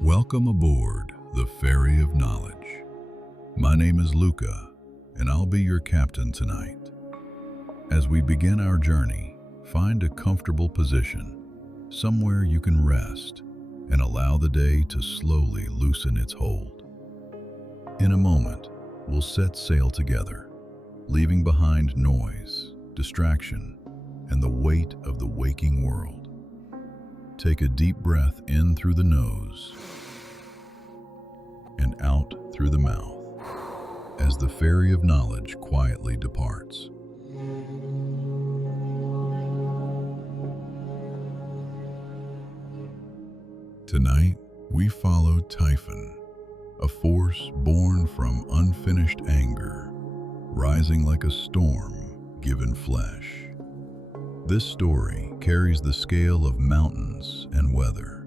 Welcome aboard the Ferry of Knowledge. My name is Luca, and I'll be your captain tonight. As we begin our journey, find a comfortable position, somewhere you can rest, and allow the day to slowly loosen its hold. In a moment, we'll set sail together, leaving behind noise, distraction, and the weight of the waking world. Take a deep breath in through the nose and out through the mouth as the Ferry of Knowledge quietly departs. Tonight, we follow Typhon, a force born from unfinished anger, rising like a storm given flesh. This story carries the scale of mountains and weather,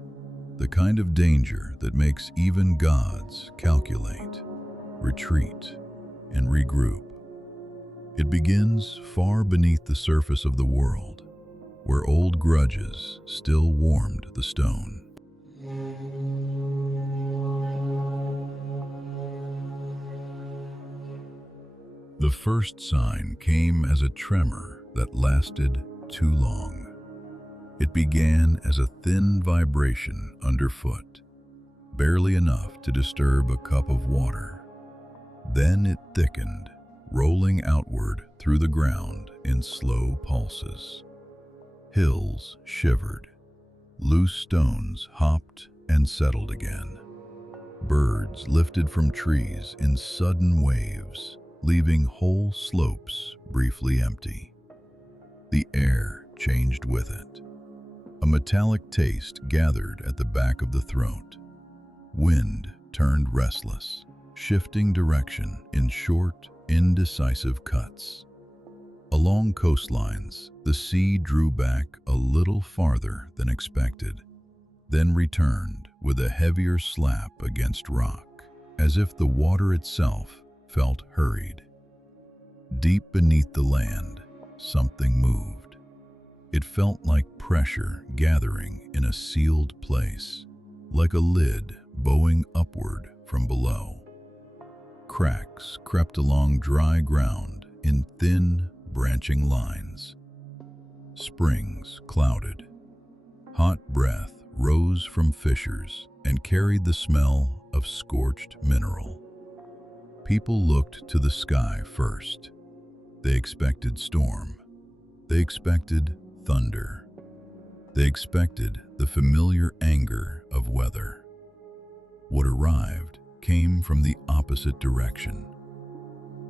the kind of danger that makes even gods calculate, retreat, and regroup. It begins far beneath the surface of the world, where old grudges still warmed the stone. The first sign came as a tremor that lasted too long. It began as a thin vibration underfoot, barely enough to disturb a cup of water. Then it thickened, rolling outward through the ground in slow pulses. Hills shivered. Loose stones hopped and settled again. Birds lifted from trees in sudden waves, leaving whole slopes briefly empty. The air changed with it. A metallic taste gathered at the back of the throat. Wind turned restless, shifting direction in short, indecisive cuts. Along coastlines, the sea drew back a little farther than expected, then returned with a heavier slap against rock, as if the water itself felt hurried. Deep beneath the land, something moved. It felt like pressure gathering in a sealed place, like a lid bowing upward from below. Cracks crept along dry ground in thin, branching lines. Springs clouded. Hot breath rose from fissures and carried the smell of scorched mineral. People looked to the sky first. They expected storm. They expected thunder. They expected the familiar anger of weather. What arrived came from the opposite direction.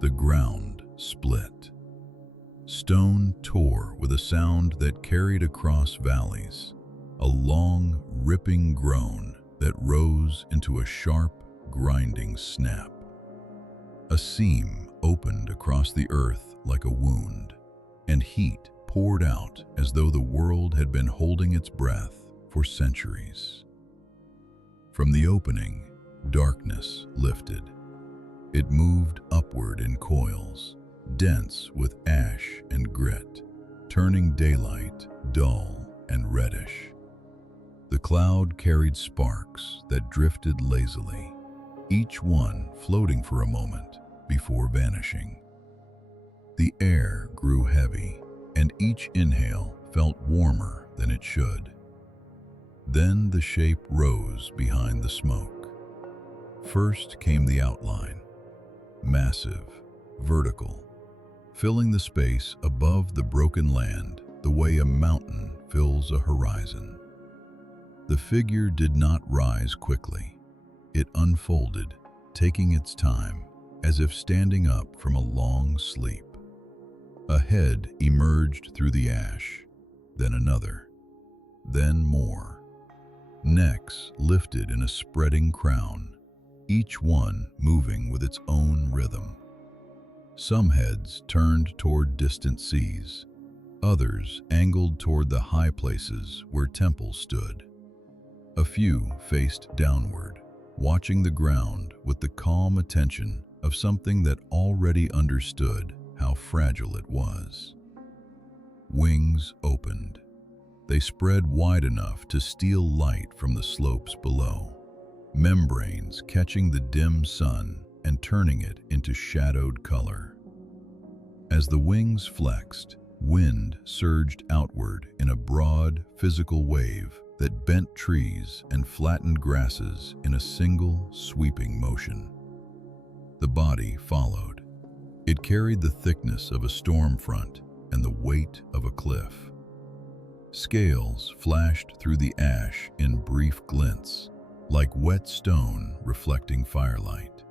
The ground split. Stone tore with a sound that carried across valleys, a long, ripping groan that rose into a sharp, grinding snap. A seam opened across the earth like a wound, and heat poured out as though the world had been holding its breath for centuries. From the opening, darkness lifted. It moved upward in coils, dense with ash and grit, turning daylight dull and reddish. The cloud carried sparks that drifted lazily, each one floating for a moment before vanishing. The air grew heavy, and each inhale felt warmer than it should. Then the shape rose behind the smoke. First came the outline, massive, vertical, filling the space above the broken land the way a mountain fills a horizon. The figure did not rise quickly. It unfolded, taking its time, as if standing up from a long sleep. A head emerged through the ash, then another, then more. Necks lifted in a spreading crown, each one moving with its own rhythm. Some heads turned toward distant seas, others angled toward the high places where temples stood. A few faced downward, watching the ground with the calm attention of something that already understood how fragile it was. Wings opened. They spread wide enough to steal light from the slopes below, membranes catching the dim sun and turning it into shadowed color. As the wings flexed, wind surged outward in a broad, physical wave that bent trees and flattened grasses in a single, sweeping motion. The body followed. It carried the thickness of a storm front and the weight of a cliff. Scales flashed through the ash in brief glints, like wet stone reflecting firelight.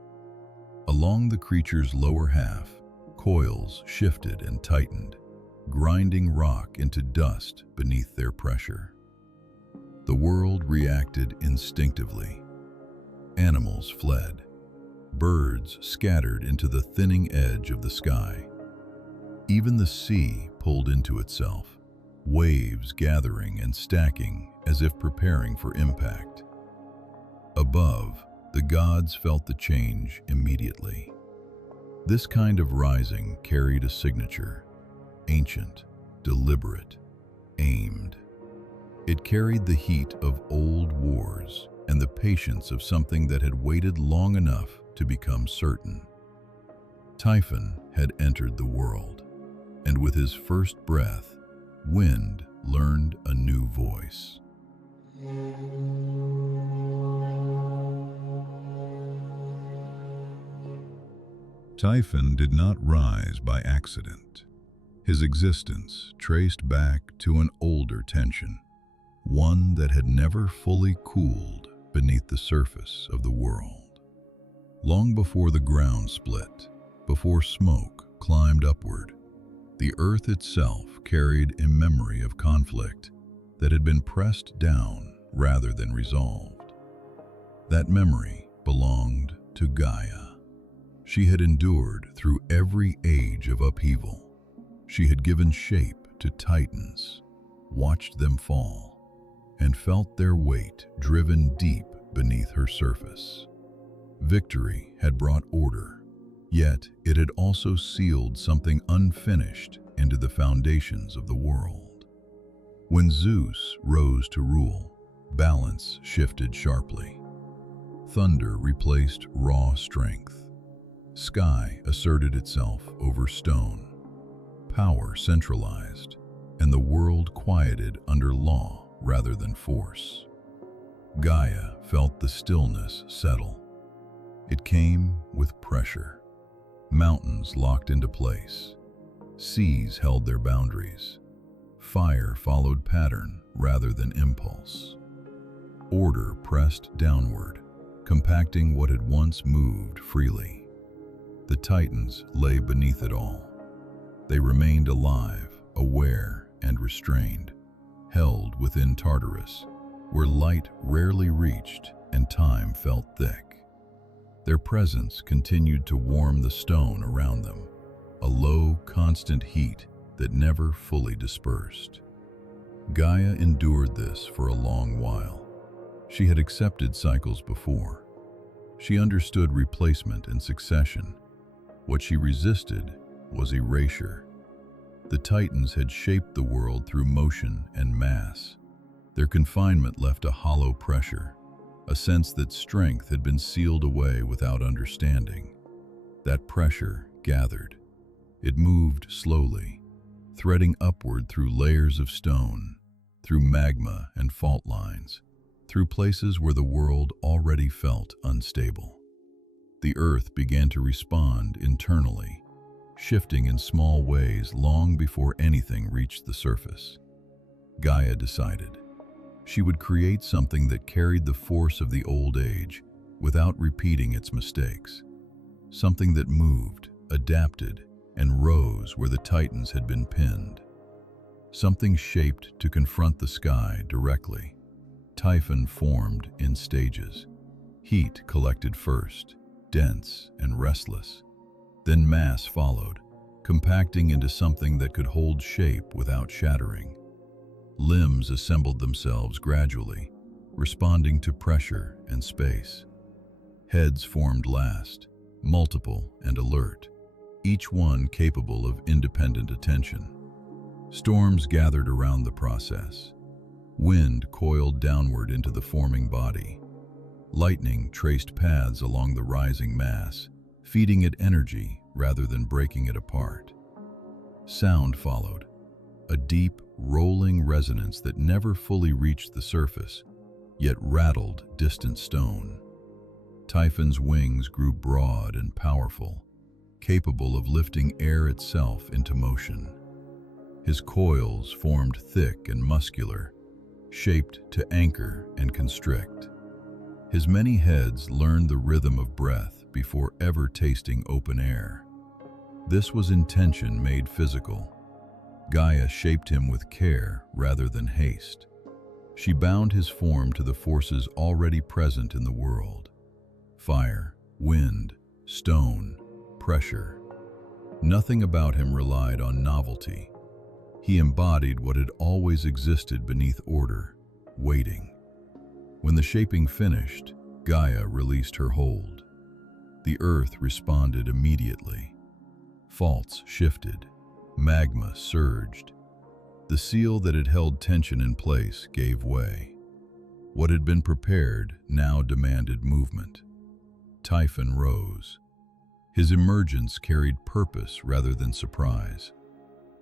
Along the creature's lower half, coils shifted and tightened, grinding rock into dust beneath their pressure. The world reacted instinctively. Animals fled. Birds scattered into the thinning edge of the sky. Even the sea pulled into itself, waves gathering and stacking as if preparing for impact. Above, the gods felt the change immediately. This kind of rising carried a signature, ancient, deliberate, aimed. It carried the heat of old wars and the patience of something that had waited long enough to become certain. Typhon had entered the world, and with his first breath, wind learned a new voice. Typhon did not rise by accident. His existence traced back to an older tension, one that had never fully cooled beneath the surface of the world. Long before the ground split, before smoke climbed upward, the earth itself carried a memory of conflict that had been pressed down rather than resolved. That memory belonged to Gaia. She had endured through every age of upheaval. She had given shape to titans, watched them fall, and felt their weight driven deep beneath her surface. Victory had brought order, yet it had also sealed something unfinished into the foundations of the world. When Zeus rose to rule, balance shifted sharply. Thunder replaced raw strength. Sky asserted itself over stone. Power centralized, and the world quieted under law rather than force. Gaia felt the stillness settle. It came with pressure. Mountains locked into place. Seas held their boundaries. Fire followed pattern rather than impulse. Order pressed downward, compacting what had once moved freely. The titans lay beneath it all. They remained alive, aware and restrained, held within Tartarus, where light rarely reached and time felt thick. Their presence continued to warm the stone around them, a low, constant heat that never fully dispersed. Gaia endured this for a long while. She had accepted cycles before. She understood replacement and succession. What she resisted was erasure. The Titans had shaped the world through motion and mass. Their confinement left a hollow pressure, a sense that strength had been sealed away without understanding. That pressure gathered. It moved slowly, threading upward through layers of stone, through magma and fault lines, through places where the world already felt unstable. The earth began to respond internally, shifting in small ways long before anything reached the surface. Gaia decided. She would create something that carried the force of the old age without repeating its mistakes. Something that moved, adapted, and rose where the Titans had been pinned. Something shaped to confront the sky directly. Typhon formed in stages. Heat collected first, dense and restless. Then mass followed, compacting into something that could hold shape without shattering. Limbs assembled themselves gradually, responding to pressure and space. Heads formed last, multiple and alert, each one capable of independent attention. Storms gathered around the process, Wind coiled downward into the forming body. Lightning traced paths along the rising mass, feeding it energy rather than breaking it apart. Sound followed, a deep, rolling resonance that never fully reached the surface, yet rattled distant stone. Typhon's wings grew broad and powerful, capable of lifting air itself into motion. His coils formed thick and muscular, shaped to anchor and constrict. His many heads learned the rhythm of breath before ever tasting open air. This was intention made physical. Gaia shaped him with care rather than haste. She bound his form to the forces already present in the world: fire, wind, stone, pressure. Nothing about him relied on novelty. He embodied what had always existed beneath order, waiting. When the shaping finished, Gaia released her hold. The earth responded immediately. Faults shifted. Magma surged. The seal that had held tension in place gave way. What had been prepared now demanded movement. Typhon rose. His emergence carried purpose rather than surprise.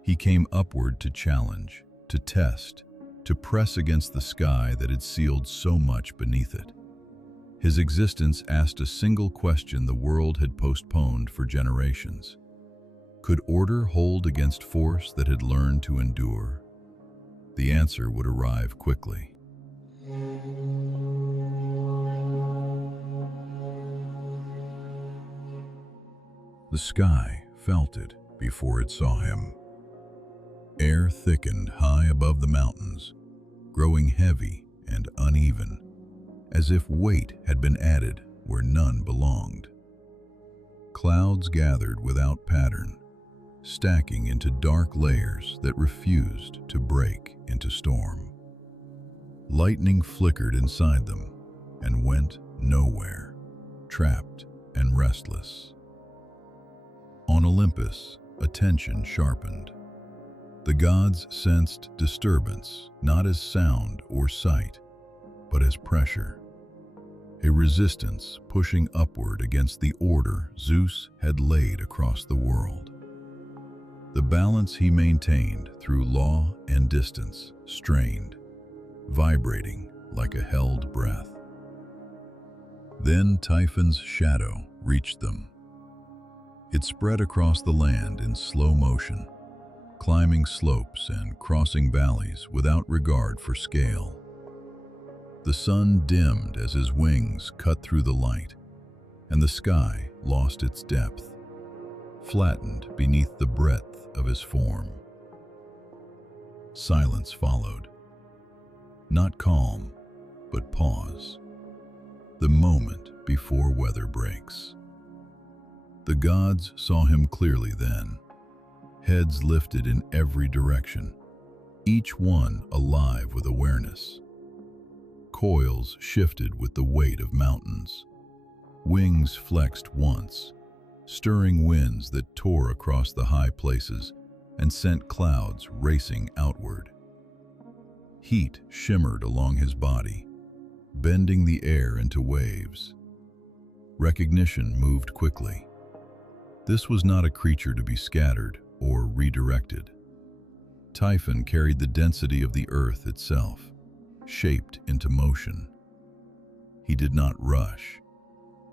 He came upward to challenge, to test, to press against the sky that had sealed so much beneath it. His existence asked a single question the world had postponed for generations. Could order hold against force that had learned to endure? The answer would arrive quickly. The sky felt it before it saw him. Air thickened high above the mountains, growing heavy and uneven, as if weight had been added where none belonged. Clouds gathered without pattern, stacking into dark layers that refused to break into storm. Lightning flickered inside them and went nowhere, trapped and restless. On Olympus, attention sharpened. The gods sensed disturbance, not as sound or sight, but as pressure. A resistance pushing upward against the order Zeus had laid across the world. The balance he maintained through law and distance strained, vibrating like a held breath. Then Typhon's shadow reached them. It spread across the land in slow motion, climbing slopes and crossing valleys without regard for scale. The sun dimmed as his wings cut through the light, and the sky lost its depth, flattened beneath the breadth of his form. Silence followed. Not calm, but pause. The moment before weather breaks. The gods saw him clearly then, heads lifted in every direction, each one alive with awareness. Coils shifted with the weight of mountains. Wings flexed once, stirring winds that tore across the high places and sent clouds racing outward. Heat shimmered along his body, bending the air into waves. Recognition moved quickly. This was not a creature to be scattered or redirected. Typhon carried the density of the earth itself, shaped into motion. He did not rush.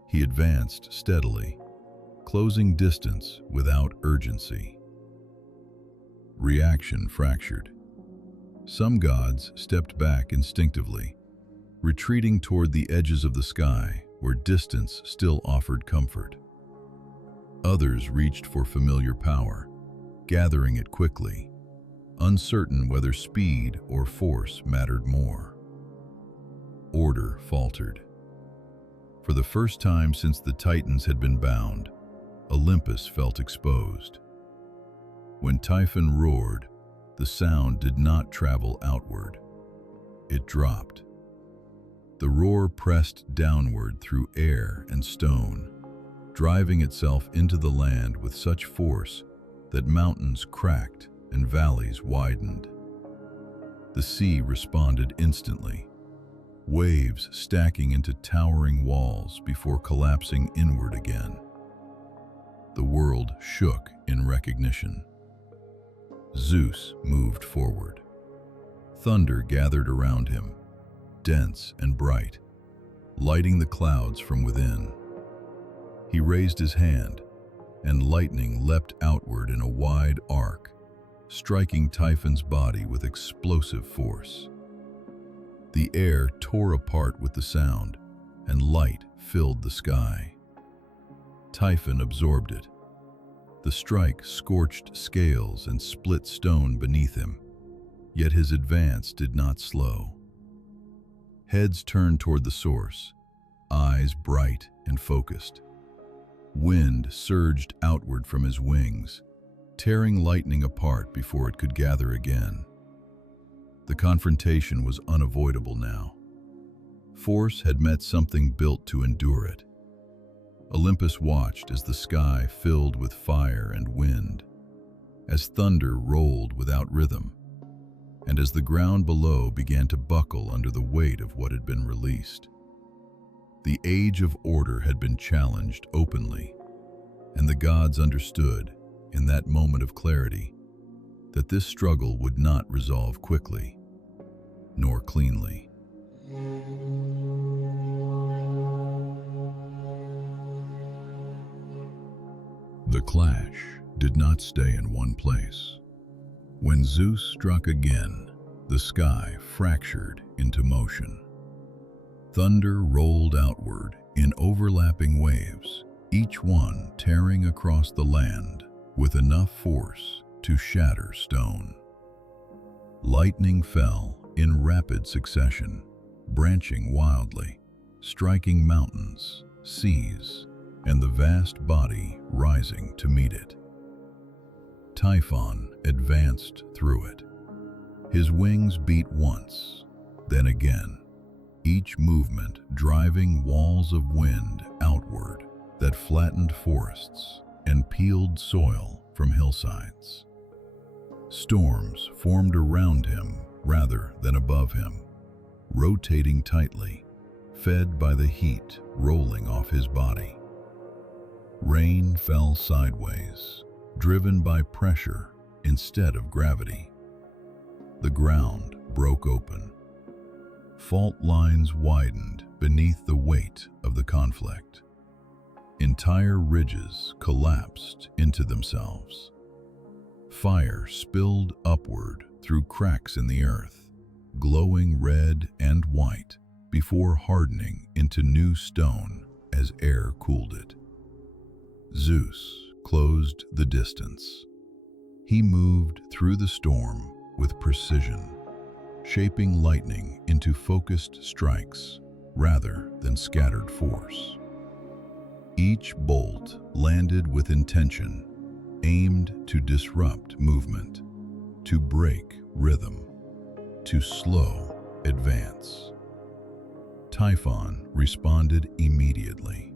He advanced steadily, closing distance without urgency. Reaction fractured. Some gods stepped back instinctively, retreating toward the edges of the sky where distance still offered comfort. Others reached for familiar power, gathering it quickly, uncertain whether speed or force mattered more. Order faltered. For the first time since the Titans had been bound, Olympus felt exposed. When Typhon roared, the sound did not travel outward. It dropped. The roar pressed downward through air and stone, driving itself into the land with such force that mountains cracked and valleys widened. The sea responded instantly, waves stacking into towering walls before collapsing inward again. The world shook in recognition. Zeus moved forward. Thunder gathered around him, dense and bright, lighting the clouds from within. He raised his hand, and lightning leapt outward in a wide arc, striking Typhon's body with explosive force. The air tore apart with the sound, and light filled the sky. Typhon absorbed it. The strike scorched scales and split stone beneath him, yet his advance did not slow. Heads turned toward the source, eyes bright and focused. Wind surged outward from his wings, tearing lightning apart before it could gather again. The confrontation was unavoidable now. Force had met something built to endure it. Olympus watched as the sky filled with fire and wind, as thunder rolled without rhythm, and as the ground below began to buckle under the weight of what had been released. The age of order had been challenged openly, and the gods understood, in that moment of clarity, that this struggle would not resolve quickly, nor cleanly. The clash did not stay in one place. When Zeus struck again, the sky fractured into motion. Thunder rolled outward in overlapping waves, each one tearing across the land with enough force to shatter stone. Lightning fell in rapid succession, branching wildly, striking mountains, seas, and the vast body rising to meet it. Typhon advanced through it. His wings beat once, then again, each movement driving walls of wind outward that flattened forests and peeled soil from hillsides. Storms formed around him rather than above him, rotating tightly, fed by the heat rolling off his body. Rain fell sideways, driven by pressure instead of gravity. The ground broke open. Fault lines widened beneath the weight of the conflict. Entire ridges collapsed into themselves. Fire spilled upward through cracks in the earth, glowing red and white before hardening into new stone as air cooled it. Zeus closed the distance. He moved through the storm with precision, shaping lightning into focused strikes rather than scattered force. Each bolt landed with intention, aimed to disrupt movement, to break rhythm, to slow advance. Typhon responded immediately.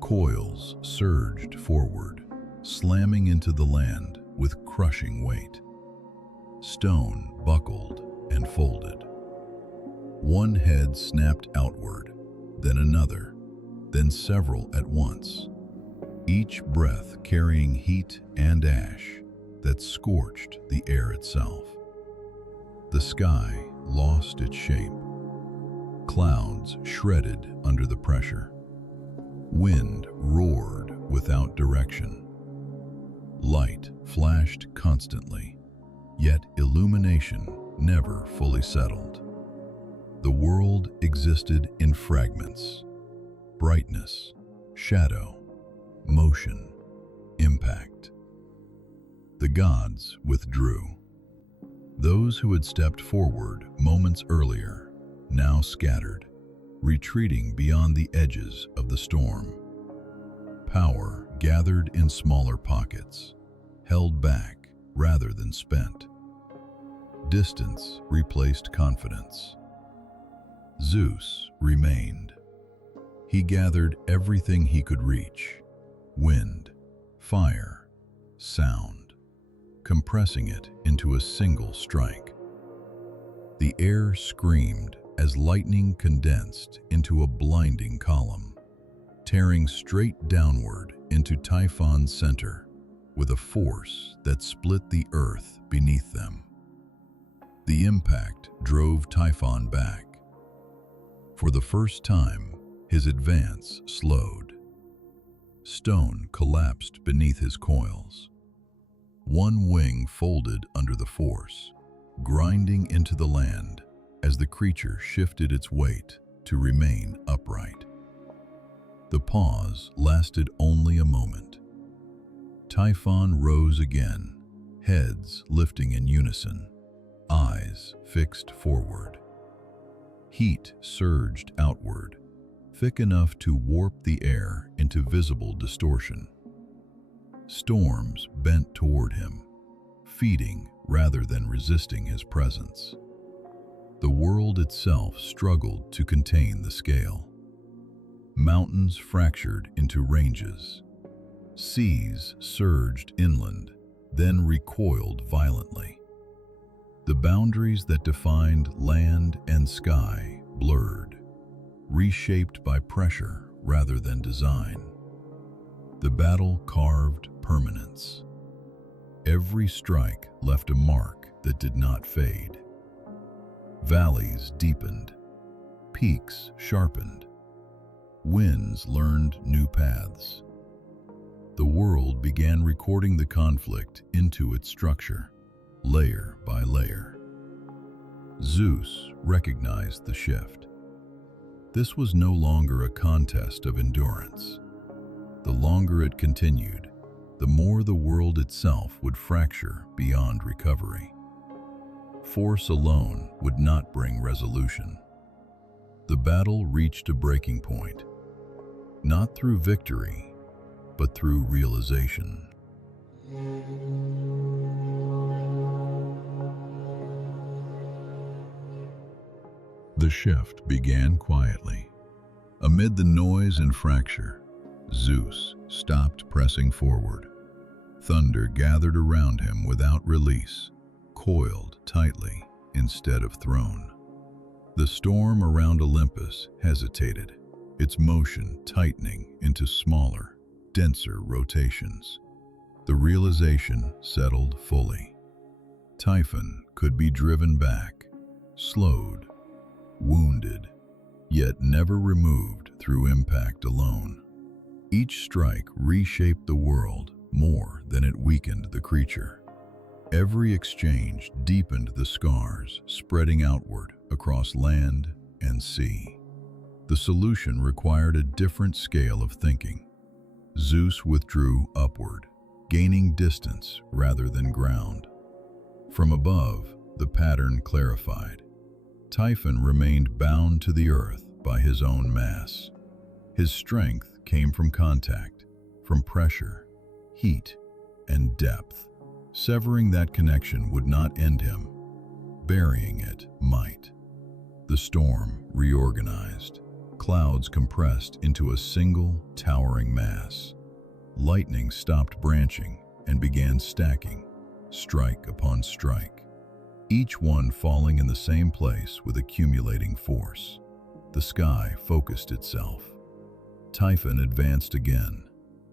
Coils surged forward, slamming into the land with crushing weight. Stone buckled and folded. One head snapped outward, then another, then several at once, each breath carrying heat and ash that scorched the air itself. The sky lost its shape. Clouds shredded under the pressure. Wind roared without direction. Light flashed constantly, yet illumination never fully settled. The world existed in fragments: brightness, shadow, motion, impact. The gods withdrew. Those who had stepped forward moments earlier now scattered, retreating beyond the edges of the storm. Power gathered in smaller pockets, held back rather than spent. Distance replaced confidence. Zeus remained. He gathered everything he could reach: wind, fire, sound, compressing it into a single strike. The air screamed as lightning condensed into a blinding column, tearing straight downward into Typhon's center with a force that split the earth beneath them. The impact drove Typhon back. For the first time, his advance slowed. Stone collapsed beneath his coils. One wing folded under the force, grinding into the land as the creature shifted its weight to remain upright. The pause lasted only a moment. Typhon rose again, heads lifting in unison, eyes fixed forward. Heat surged outward, thick enough to warp the air into visible distortion. Storms bent toward him, feeding rather than resisting his presence. The world itself struggled to contain the scale. Mountains fractured into ranges. Seas surged inland, then recoiled violently. The boundaries that defined land and sky blurred, reshaped by pressure rather than design. The battle carved permanence. Every strike left a mark that did not fade. Valleys deepened, peaks sharpened, winds learned new paths. The world began recording the conflict into its structure, layer by layer. Zeus recognized the shift. This was no longer a contest of endurance. The longer it continued, the more the world itself would fracture beyond recovery. Force alone would not bring resolution. The battle reached a breaking point, not through victory, but through realization. The shift began quietly. Amid the noise and fracture, Zeus stopped pressing forward. Thunder gathered around him without release, coiled tightly instead of thrown. The storm around Olympus hesitated, its motion tightening into smaller, denser rotations. The realization settled fully. Typhon could be driven back, slowed, wounded, yet never removed through impact alone. Each strike reshaped the world more than it weakened the creature. Every exchange deepened the scars, spreading outward across land and sea. The solution required a different scale of thinking. Zeus withdrew upward, gaining distance rather than ground. From above, the pattern clarified. Typhon remained bound to the earth by his own mass. His strength came from contact, from pressure, heat, and depth. Severing that connection would not end him. Burying it might. The storm reorganized. Clouds compressed into a single, towering mass. Lightning stopped branching and began stacking, strike upon strike, each one falling in the same place with accumulating force. The sky focused itself. Typhon advanced again.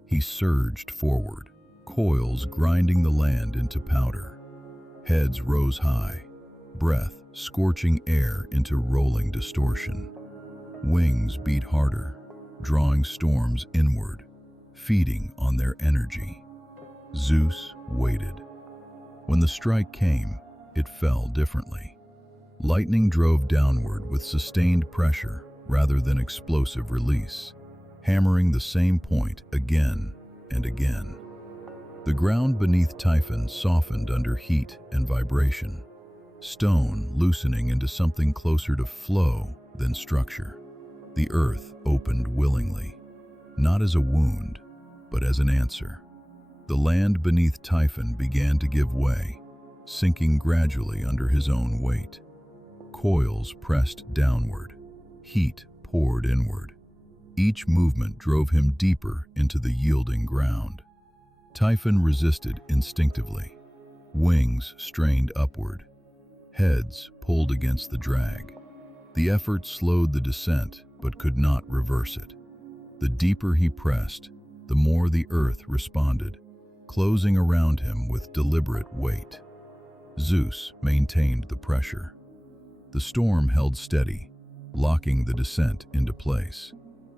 He surged forward, coils grinding the land into powder. Heads rose high, breath scorching air into rolling distortion. Wings beat harder, drawing storms inward, feeding on their energy. Zeus waited. When the strike came, it fell differently. Lightning drove downward with sustained pressure rather than explosive release, hammering the same point again and again. The ground beneath Typhon softened under heat and vibration, stone loosening into something closer to flow than structure. The earth opened willingly, not as a wound, but as an answer. The land beneath Typhon began to give way, sinking gradually under his own weight. Coils pressed downward, heat poured inward. Each movement drove him deeper into the yielding ground. Typhon resisted instinctively. Wings strained upward. Heads pulled against the drag. The effort slowed the descent, but could not reverse it. The deeper he pressed, the more the earth responded, closing around him with deliberate weight. Zeus maintained the pressure. The storm held steady, locking the descent into place.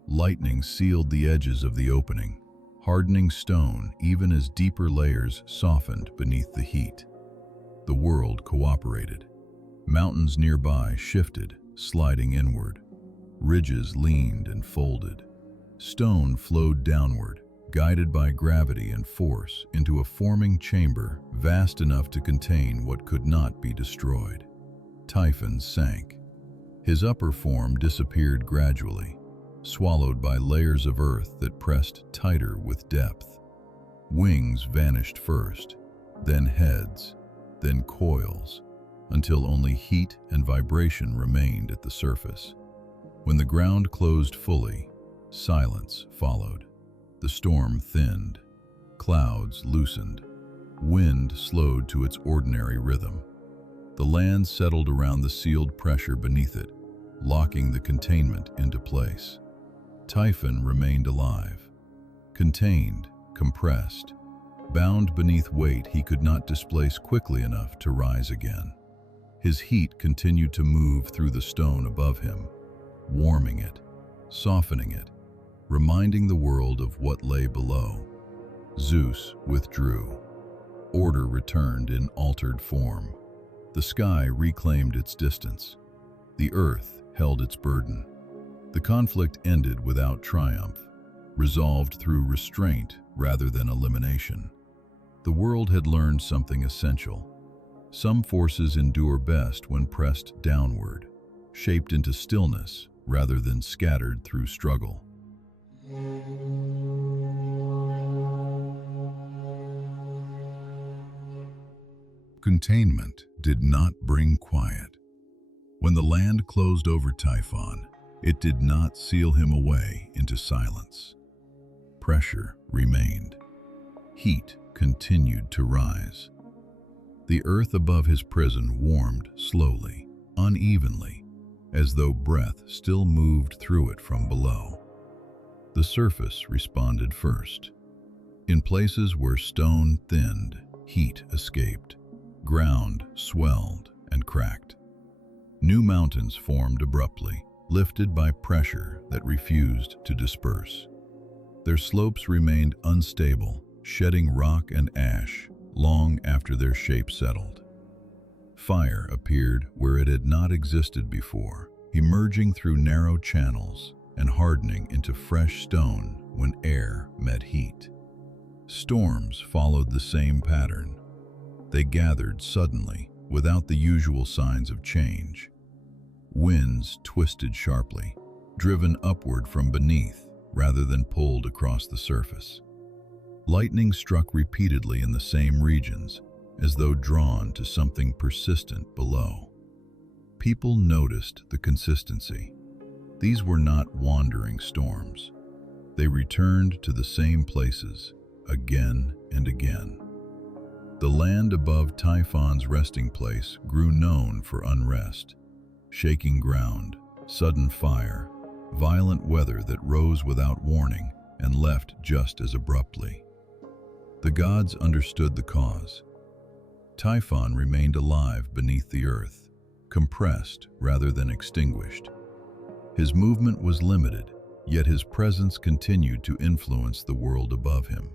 Lightning sealed the edges of the opening, hardening stone even as deeper layers softened beneath the heat. The world cooperated. Mountains nearby shifted, sliding inward. Ridges leaned and folded. Stone flowed downward, guided by gravity and force into a forming chamber vast enough to contain what could not be destroyed. Typhon sank. His upper form disappeared gradually, swallowed by layers of earth that pressed tighter with depth. Wings vanished first, then heads, then coils, until only heat and vibration remained at the surface. When the ground closed fully, silence followed. The storm thinned. Clouds loosened. Wind slowed to its ordinary rhythm. The land settled around the sealed pressure beneath it, locking the containment into place. Typhon remained alive, contained, compressed, bound beneath weight he could not displace quickly enough to rise again. His heat continued to move through the stone above him, warming it, softening it, reminding the world of what lay below. Zeus withdrew. Order returned in altered form. The sky reclaimed its distance. The earth held its burden. The conflict ended without triumph, resolved through restraint rather than elimination. The world had learned something essential. Some forces endure best when pressed downward, shaped into stillness rather than scattered through struggle. Containment did not bring quiet. When the land closed over Typhon, it did not seal him away into silence. Pressure remained. Heat continued to rise. The earth above his prison warmed slowly, unevenly, as though breath still moved through it from below. The surface responded first. In places where stone thinned, heat escaped. Ground swelled and cracked. New mountains formed abruptly, lifted by pressure that refused to disperse. Their slopes remained unstable, shedding rock and ash long after their shape settled. Fire appeared where it had not existed before, emerging through narrow channels and hardening into fresh stone when air met heat. Storms followed the same pattern. They gathered suddenly, without the usual signs of change. Winds twisted sharply, driven upward from beneath rather than pulled across the surface. Lightning struck repeatedly in the same regions, as though drawn to something persistent below. People noticed the consistency. These were not wandering storms. They returned to the same places, again and again. The land above Typhon's resting place grew known for unrest. Shaking ground, sudden fire, violent weather that rose without warning and left just as abruptly. The gods understood the cause. Typhon remained alive beneath the earth, compressed rather than extinguished. His movement was limited, yet his presence continued to influence the world above him.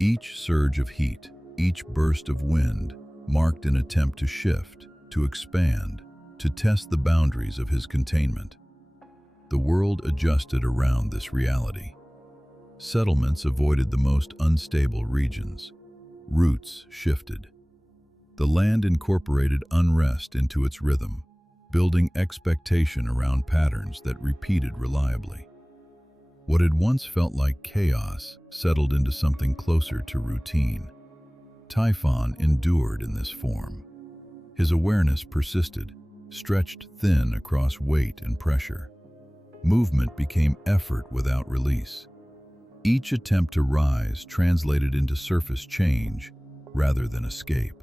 Each surge of heat, each burst of wind, marked an attempt to shift, to expand, to test the boundaries of his containment. The world adjusted around this reality. Settlements avoided the most unstable regions. Routes shifted. The land incorporated unrest into its rhythm, building expectation around patterns that repeated reliably. What had once felt like chaos settled into something closer to routine. Typhon endured in this form. His awareness persisted, stretched thin across weight and pressure. Movement became effort without release. Each attempt to rise translated into surface change rather than escape.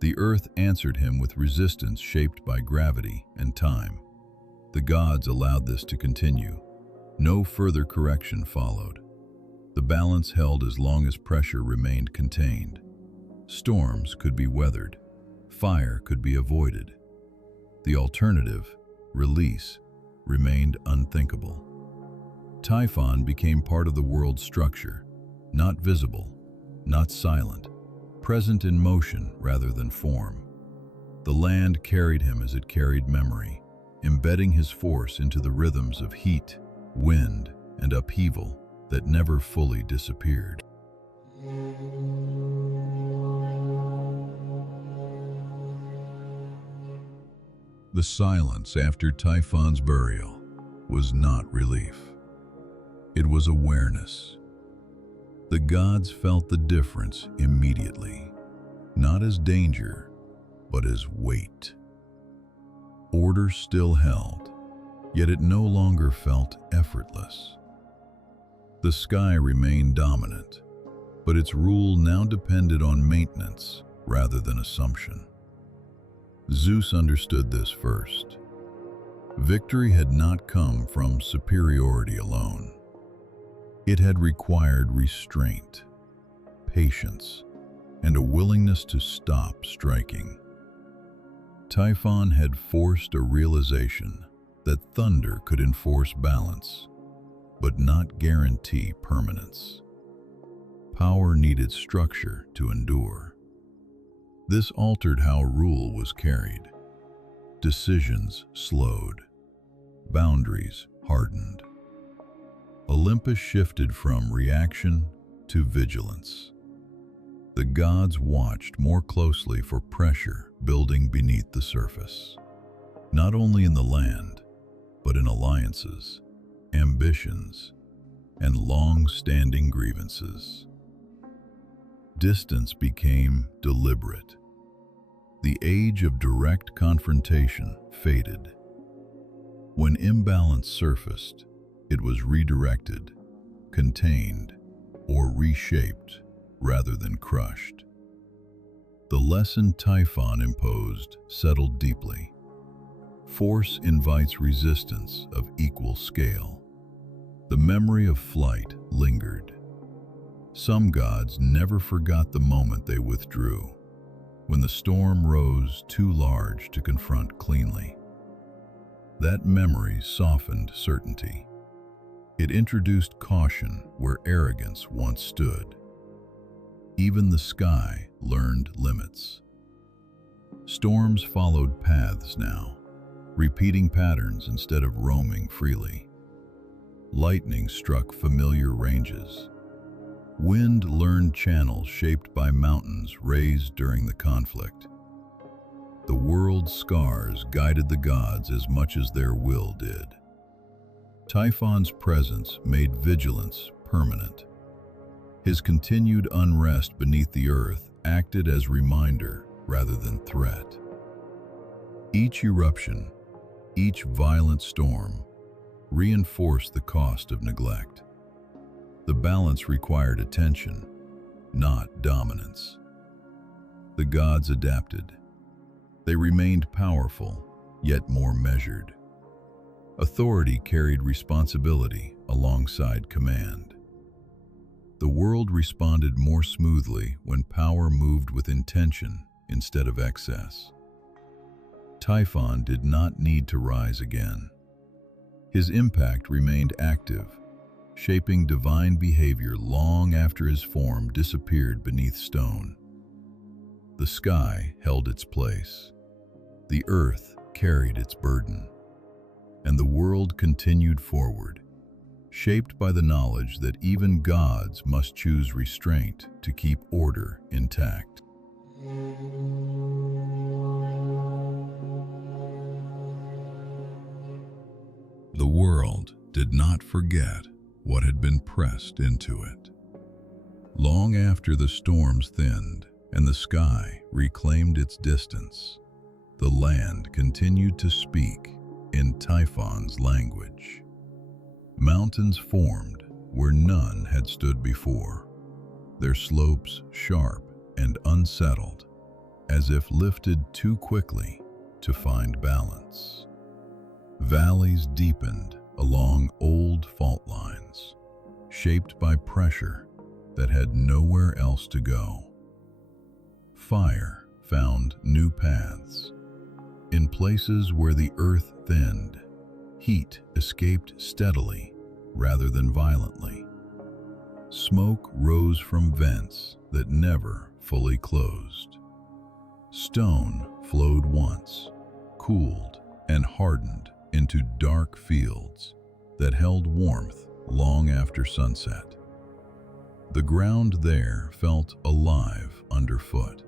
The earth answered him with resistance shaped by gravity and time. The gods allowed this to continue. No further correction followed. The balance held as long as pressure remained contained. Storms could be weathered. Fire could be avoided. The alternative, release, remained unthinkable. Typhon became part of the world's structure, not visible, not silent, present in motion rather than form. The land carried him as it carried memory, embedding his force into the rhythms of heat, wind, and upheaval that never fully disappeared. The silence after Typhon's burial was not relief. It was awareness. The gods felt the difference immediately, not as danger, but as weight. Order still held, yet it no longer felt effortless. The sky remained dominant, but its rule now depended on maintenance rather than assumption. Zeus understood this first. Victory had not come from superiority alone. It had required restraint, patience, and a willingness to stop striking. Typhon had forced a realization that thunder could enforce balance, but not guarantee permanence. Power needed structure to endure. This altered how rule was carried. Decisions slowed. Boundaries hardened. Olympus shifted from reaction to vigilance. The gods watched more closely for pressure building beneath the surface, not only in the land, but in alliances, ambitions, and long-standing grievances. Distance became deliberate. The age of direct confrontation faded. When imbalance surfaced, it was redirected, contained, or reshaped rather than crushed. The lesson Typhon imposed settled deeply. Force invites resistance of equal scale. The memory of flight lingered. Some gods never forgot the moment they withdrew, when the storm rose too large to confront cleanly. That memory softened certainty. It introduced caution where arrogance once stood. Even the sky learned limits. Storms followed paths now, repeating patterns instead of roaming freely. Lightning struck familiar ranges. Wind learned channels shaped by mountains raised during the conflict. The world's scars guided the gods as much as their will did. Typhon's presence made vigilance permanent. His continued unrest beneath the earth acted as reminder rather than threat. Each eruption, each violent storm, reinforced the cost of neglect. The balance required attention, not dominance. The gods adapted. They remained powerful, yet more measured. Authority carried responsibility alongside command. The world responded more smoothly when power moved with intention instead of excess. Typhon did not need to rise again. His impact remained active, shaping divine behavior long after his form disappeared beneath stone. The sky held its place. The earth carried its burden. And the world continued forward, shaped by the knowledge that even gods must choose restraint to keep order intact. The world did not forget what had been pressed into it. Long after the storms thinned and the sky reclaimed its distance, the land continued to speak in Typhon's language. Mountains formed where none had stood before, their slopes sharp and unsettled, as if lifted too quickly to find balance. Valleys deepened along old fault lines, shaped by pressure that had nowhere else to go. Fire found new paths. In places where the earth thinned, heat escaped steadily rather than violently. Smoke rose from vents that never fully closed. Stone flowed once, cooled and hardened into dark fields that held warmth long after sunset. The ground there felt alive underfoot,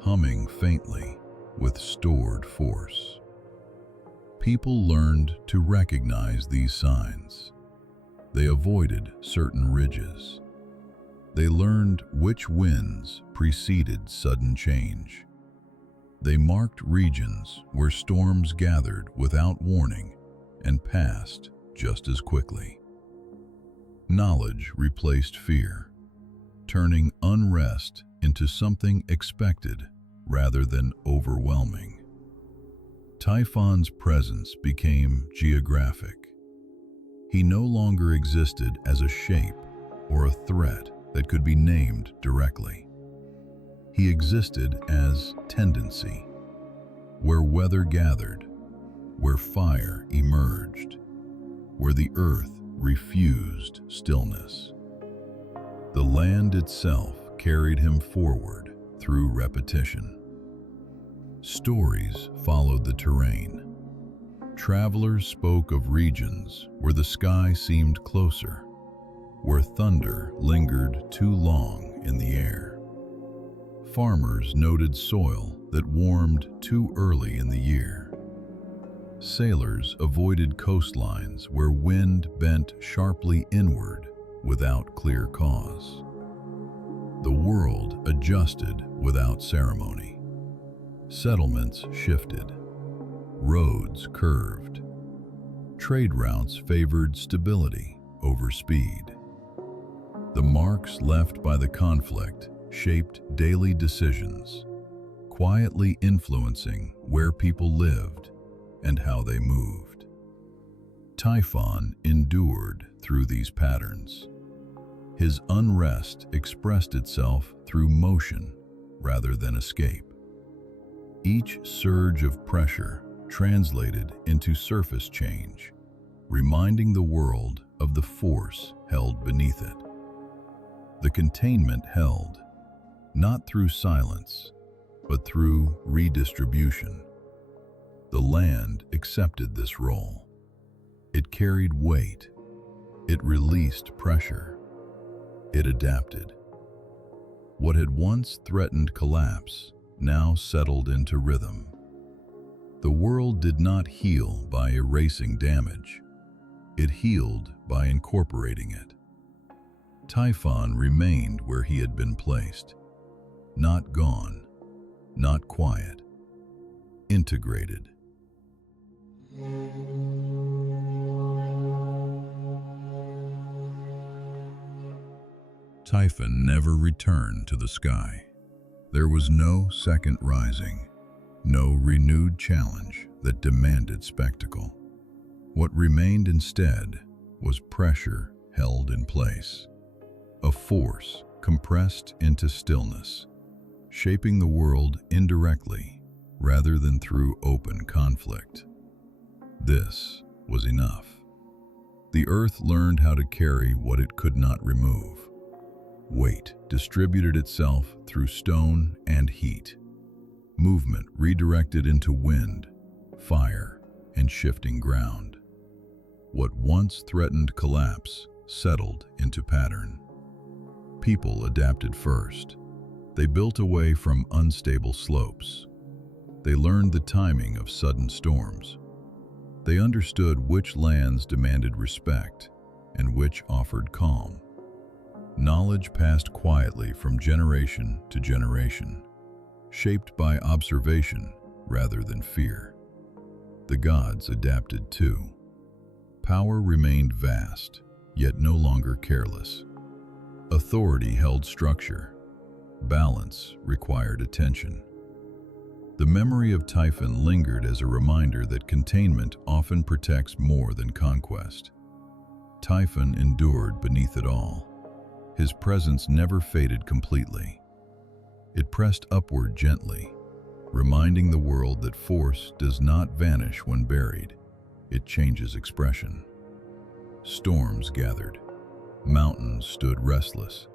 humming faintly with stored force. People learned to recognize these signs. They avoided certain ridges. They learned which winds preceded sudden change. They marked regions where storms gathered without warning and passed just as quickly. Knowledge replaced fear, turning unrest into something expected rather than overwhelming. Typhon's presence became geographic. He no longer existed as a shape or a threat that could be named directly. He existed as tendency, where weather gathered, where fire emerged, where the earth refused stillness. The land itself carried him forward through repetition. Stories followed the terrain. Travelers spoke of regions where the sky seemed closer, where thunder lingered too long in the air. Farmers noted soil that warmed too early in the year. Sailors avoided coastlines where wind bent sharply inward without clear cause. The world adjusted without ceremony. Settlements shifted. Roads curved. Trade routes favored stability over speed. The marks left by the conflict shaped daily decisions, quietly influencing where people lived and how they moved. Typhon endured through these patterns. His unrest expressed itself through motion rather than escape. Each surge of pressure translated into surface change, reminding the world of the force held beneath it. The containment held, not through silence, but through redistribution. The land accepted this role. It carried weight. It released pressure. It adapted. What had once threatened collapse now settled into rhythm. The world did not heal by erasing damage. It healed by incorporating it. Typhon remained where he had been placed, not gone, not quiet, integrated. Typhon never returned to the sky. There was no second rising, no renewed challenge that demanded spectacle. What remained instead was pressure held in place, a force compressed into stillness, shaping the world indirectly rather than through open conflict. This was enough. The earth learned how to carry what it could not remove. Weight distributed itself through stone and heat. Movement redirected into wind, fire, and shifting ground. What once threatened collapse settled into pattern. People adapted first. They built away from unstable slopes. They learned the timing of sudden storms. They understood which lands demanded respect and which offered calm. Knowledge passed quietly from generation to generation, shaped by observation rather than fear. The gods adapted too. Power remained vast, yet no longer careless. Authority held structure. Balance required attention. The memory of Typhon lingered as a reminder that containment often protects more than conquest. Typhon endured beneath it all. His presence never faded completely. It pressed upward gently, reminding the world that force does not vanish when buried. It changes expression. Storms gathered. Mountains stood restless.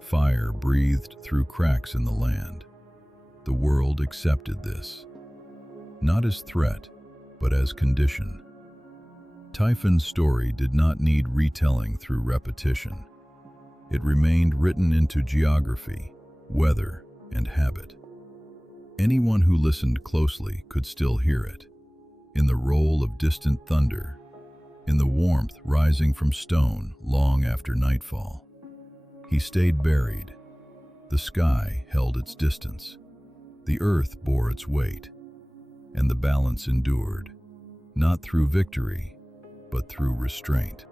Fire breathed through cracks in the land. The world accepted this, not as threat, but as condition. Typhon's story did not need retelling through repetition. It remained written into geography, weather, and habit. Anyone who listened closely could still hear it, in the roll of distant thunder, in the warmth rising from stone long after nightfall. He stayed buried. The sky held its distance. The earth bore its weight, and the balance endured, not through victory, but through restraint.